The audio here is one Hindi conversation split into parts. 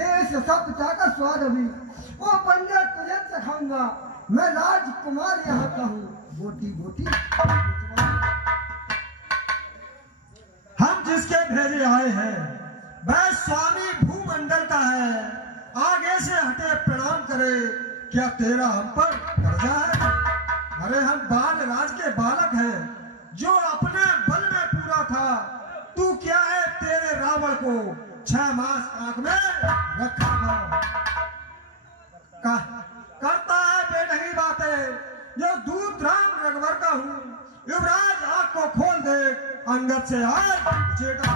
अरे इस सभ्यता का स्वाद अभी वो बंदे तुझे चखाऊंगा। मैं राजकुमार यहाँ का हूँ, बोटी बोटी। हम जिसके भेजे आए हैं वह स्वामी भूमंडल का है, आगे से हटे प्रणाम करे, क्या तेरा हम पर कर्जा है? अरे हम बाल राज के बालक हैं, जो अपने बल में पूरा था। तू क्या है तेरे रावण को 6 मास आंख में रखा था। करता है बेढंगी बातें, जो दूत राम रघुवर का हूँ। युवराज आंख को खोल दे, अंगद से आए चेटा।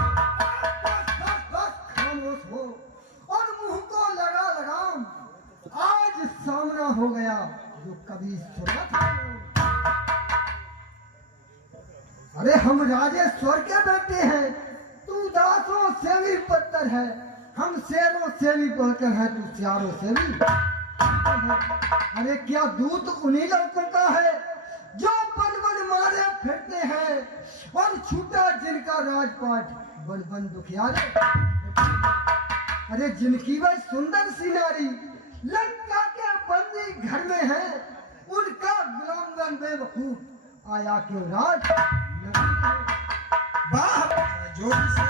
खामोश हो और मुंह को लगा लगाम। आज सामना हो गया जो कभी सुना था। अरे हम राजेश्वर के बेटे हैं, तू दासों से भी बदतर है। हम शेरों से भी बढ़कर है, तू चारों से भी। अरे क्या दूत उन्हीं लोगों का है जो बन बन मारे फिरते हैं, और छूटा जिनका राजपाट बन बन दुखियारे। अरे जिनकी वह सुंदर सी नारी लंका के बंदी घर में है, उनका गुलामगन बेवकूफ आया क्यों राज। जोर से।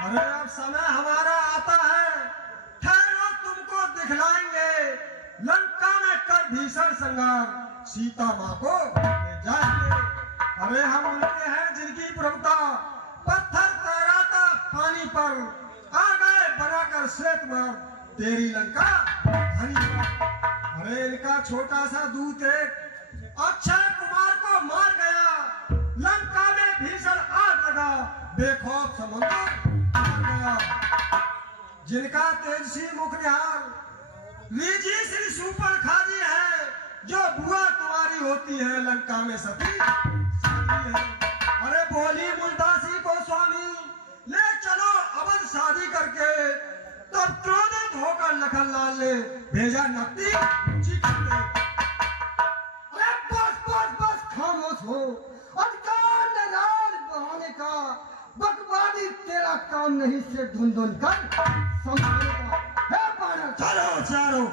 अरे अब समय हमारा आता है, ठहरो तुमको दिखलाएंगे। लंका में कर भीषण संगार, सीता माँ को ले जाएंगे। अरे हम उनके हैं जिनकी प्रभुता पत्थर तैराता पानी पर, आ गए बनाकर श्वेत में तेरी लंका धनी। अरे इनका छोटा सा दूत एक अक्षय कुमार को मार गया, लंका में भीषण आग लगा, बेखौफ समुद्र मार गया। जिनका तेजसी मुख निहार लीजी श्री सुपर खाजी है, जो बुआ तुम्हारी होती है लंका में सती है। अरे बोली मुल्तासी को स्वामी ले चलो अवध शादी करके, तब क्रोधित होकर लखन लाल ने भेजा नकदी हो अधिकार नाराज बहाने का। बकवादी तेरा काम नहीं, से धुन धुन कर संभालेगा। है बाणा चलो चारों।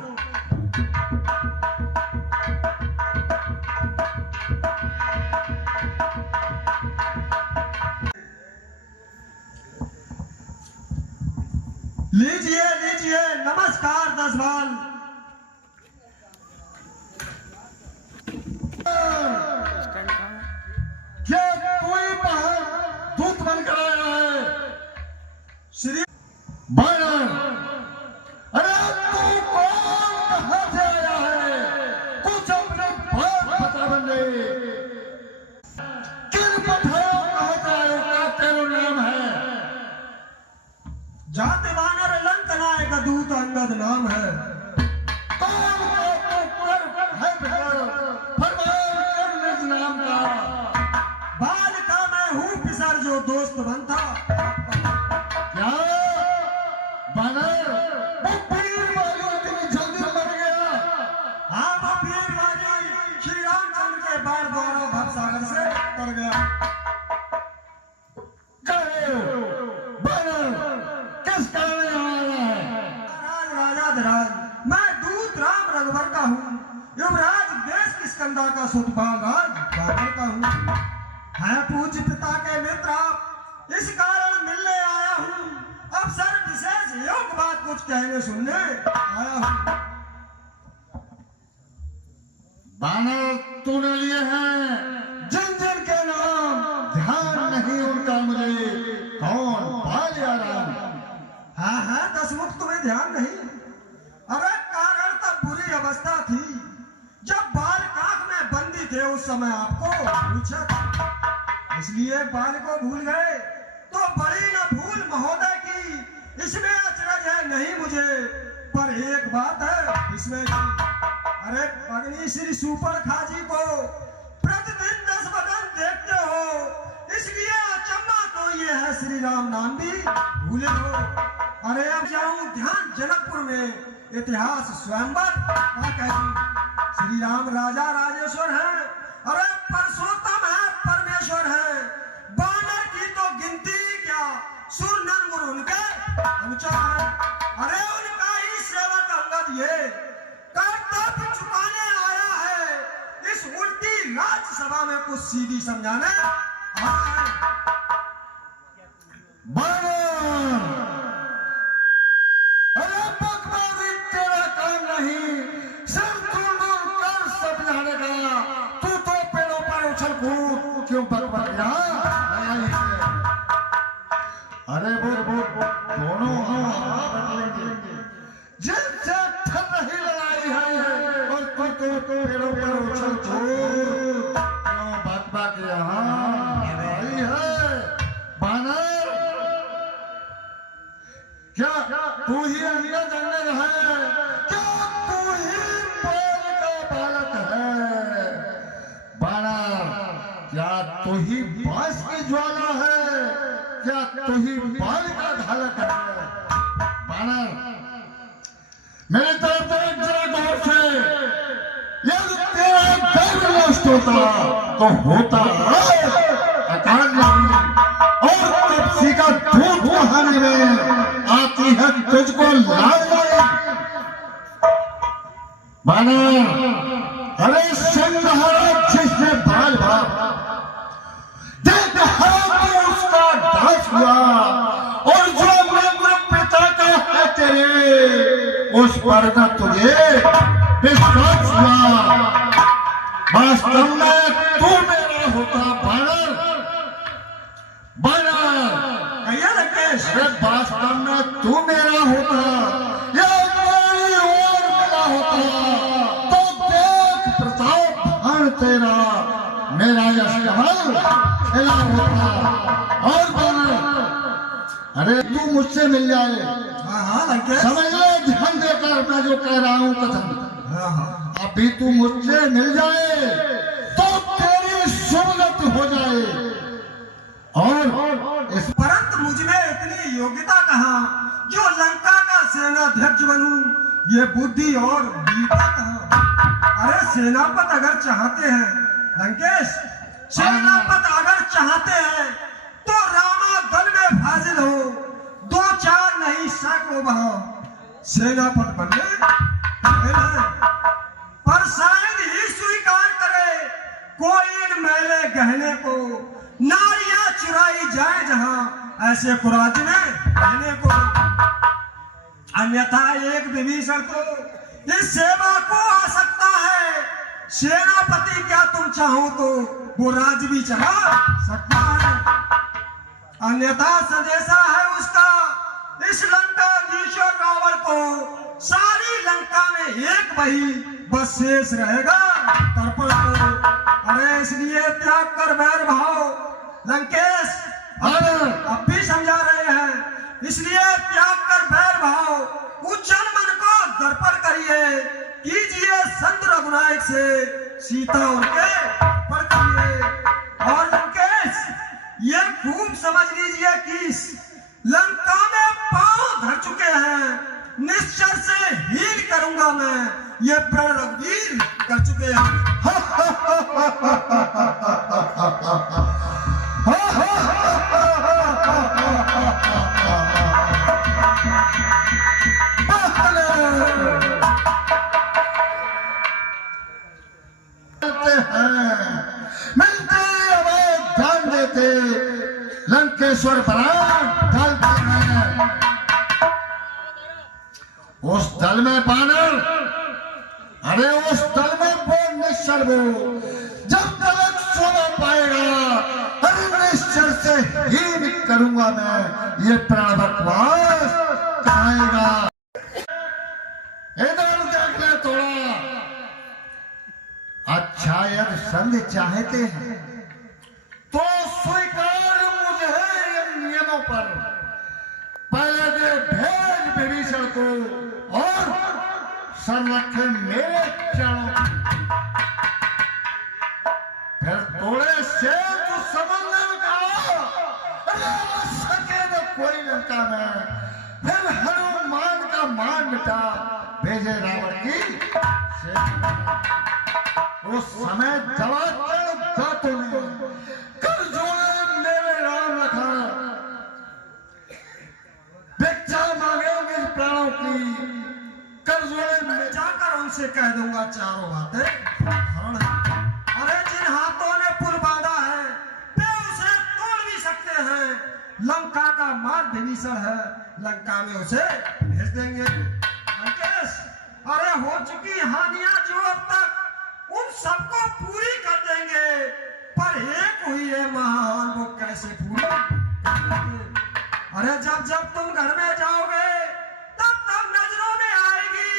लीजिए लीजिए नमस्कार दसवाल। दूत बनकर आया है श्री बाणा। अरे तू कौन, कहां से आया है? कुछ अपने बात बता बंदे। किन पत्थरों कहा जाए का तेरा नाम है? जाति वानर लंक नायक दूत अंगद नाम है। कौन है फरमान कर नाम का। बाल का मैं हूँ पिसर जो दोस्त बनता। क्या बानर बपीर वाली इतनी जल्दी मर गया? हाँ बपीर वाली श्री रामचंद्र के बार द्वारा भवसागर से तर गया। बानर किस कारण आया है? राजा धराज, मैं दूत राम रघुवर का हूँ। युवराज देश किष्किंधा का सुतपाल राज बाबर का हूँ। है पूज्य पिता के मित्र आप, इस कारण मिलने आया हूँ। अवसर विशेष योग बात कुछ कहने सुनने आया हूँ। बानर तूने लिए हैं जिन जिन के नाम ध्यान नहीं उनका मुझे, कौन बाल या राम? हाँ हाँ दसमुख तुम्हें ध्यान नहीं। अरे कारण तब बुरी अवस्था थी जब बाल काख में बंदी थे, उस समय आपको पूछा था, इसलिए बाल को भूल गए। तो बड़ी न भूल महोदय की, इसमें अचरज है नहीं मुझे, पर एक बात है इसमें की। अरे अग्नि श्री सुपर खाजी को प्रतिदिन 10 बदन देखते हो, इसलिए अचंबा तो ये है श्री राम नाम भी भूले हो। अरे अब जाऊं ध्यान जनकपुर में, इतिहास स्वयंवर श्री राम राजा राजेश्वर है। अरे परसोत्तम है, परमेश्वर है। बानर की तो गिनती क्या, सुर नर मुर उनके अनुचर है। अरे उन लिए कर्तव्य चुकाने आया है, इस उल्टी राज्यसभा में कुछ सीधी समझाने आया है। अरे बकवादी तेरा काम नहीं, सिर्फ दूर कर समझाने का। तू तो पेड़ों पर उछल कूद क्यों बकवाद अरे वो दोनों जिनसे ठन रही लड़ाई है, और तू तो पेड़ों पर उछल कूद क्यों बकवाद लड़ाई है। बानर क्या तू ही अंग्रेज अंदर है? क्या तू ही बाल का बालक है? बानर क्या तू ही बांस की ज्वाला है? क्या तू ही बाल का घालक है? बानर मेरे तरफ देख जरा गौर से, यदि तेरा गर्व नष्ट होता तो होता अकाल नहीं, और कपसी का दूध कहानी में आती है तुझको लाज। बानर अरे संहारा जिसने बाल भाग देखा तो उसका दास हुआ, और जो मेरे पिता का है तेरे उस पर न तुझे विश्वास हुआ। वास्तव में तू मेरा होता बानर। कहिए लंकेश, अरे वास्तव में तू मेरा होता या मेरी ओर मिला होता तो देख प्रताप भान तेरा मेरा यश कमल खिला होता। और बानर अरे तू मुझसे मिल जाए, हाँ लंकेश, समझ ले ध्यान देकर मैं जो कह रहा हूँ कथन। हाँ अभी तू मुझसे मिल जाए तो तेरी सुमगत हो जाए। और इस परंतु मुझ में इतनी योग्यता कहाँ जो लंका का सेनाध्यक्ष बनूं, ये बुद्धि और वीरता कहाँ। अरे सेनापति अगर चाहते हैं लंकेश, सेनापति अगर चाहते हैं तो रामा दल में फाजिल हो, 2-4 नहीं 100 बहाओ सेनापति बने, पर शायद ही स्वीकार करे कोई इन मैले गहने को। नारियां चुराई जाए जहां ऐसे कुराज में रहने को, अन्यथा एक विभीषण को इस सेवा को आ सकता है। सेनापति क्या तुम चाहो तो वो राज भी चला सकता है, अन्यथा संदेशा है उसका इस लंका धीशर रावण को। सारी लंका में एक वही बस शेष रहेगा तर्पण को। अरे इसलिए त्याग कर बैर भाव लंकेश, अब भी समझा रहे हैं, इसलिए त्याग कर बैर भाव उज्जवल मन को दर्पण करिए, कीजिए संत रघुनायक से सीता उनके अर्पण करिए। और लंकेश ये खूब समझ लीजिए कि लंका में पांव धर चुके हैं, निश्चर से हील करूंगा मैं, ये प्रण रघुवीर कर चुके हैं। मिलते अब ध्यान देते लंकेश्वर प्राण डालते हैं। उस दल में बानर, अरे उस दल में वो निश्चर वो जब तक सोना पाएगा, अरे निश्चर से हीन करूंगा मैं, ये प्राण बकवास कहाएगा। इधर देख ले थोड़ा। अच्छा यदि संग चाहते हैं तो स्वीकार मुझे इन नियमों पर। पहले दे भेज विभीषण को और सर रखे मेरे चरणों, फिर थोड़े से तो समंदर का सके न कोई लंका में, फिर हनुमान का मान मिटा भेजे रावण की उस समय जवाब जातों ने कर जोड़े मेरे राम रखा, भिक्षा मांगे प्राणों की, कर जोड़े मैं जाकर उनसे कह दूंगा चारों बातें साधारण है। अरे जिन हाथों ने पुल बांधा है वे उसे तोड़ भी सकते हैं। लंका का मार्ग विभीषण है, लंका में उसे भेज देंगे। लंकेश, अरे हो चुकी हानियां जो अब तक उन सबको पूरी कर देंगे, पर एक हुई है महान, वो कैसे पूरी करेंगे? अरे जब जब तुम घर में जाओगे तब तब नजरों में आएगी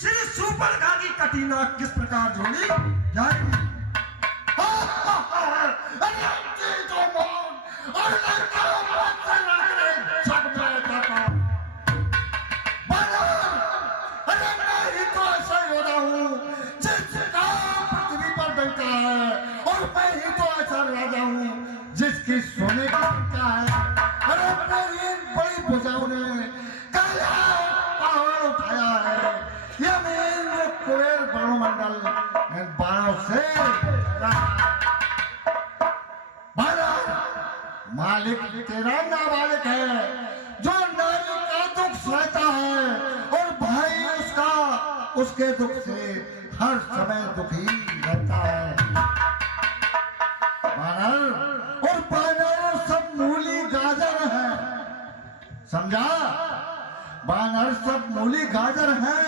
श्री सुपर्णखा की कटीना किस प्रकार जोड़ी जाएगी। जिसकी सोने की चिंता है। अरे मेरी बड़ी भुजाओं ने काला पहाड़ उठाया है। ये मेरे कुबेर वायुमंडल इन बाणों से मालिक तेरा नाबालिग है, जो नारी का दुख सहता है और भाई उसका उसके दुख से हर समय दुखी रहता है। बानर और बानर सब मूली गाजर है, समझा? बानर सब मूली गाजर है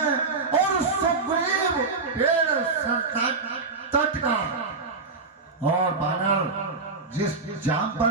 और सुग्रीव पेड़ सर तट का। और बानर जिस जाम पर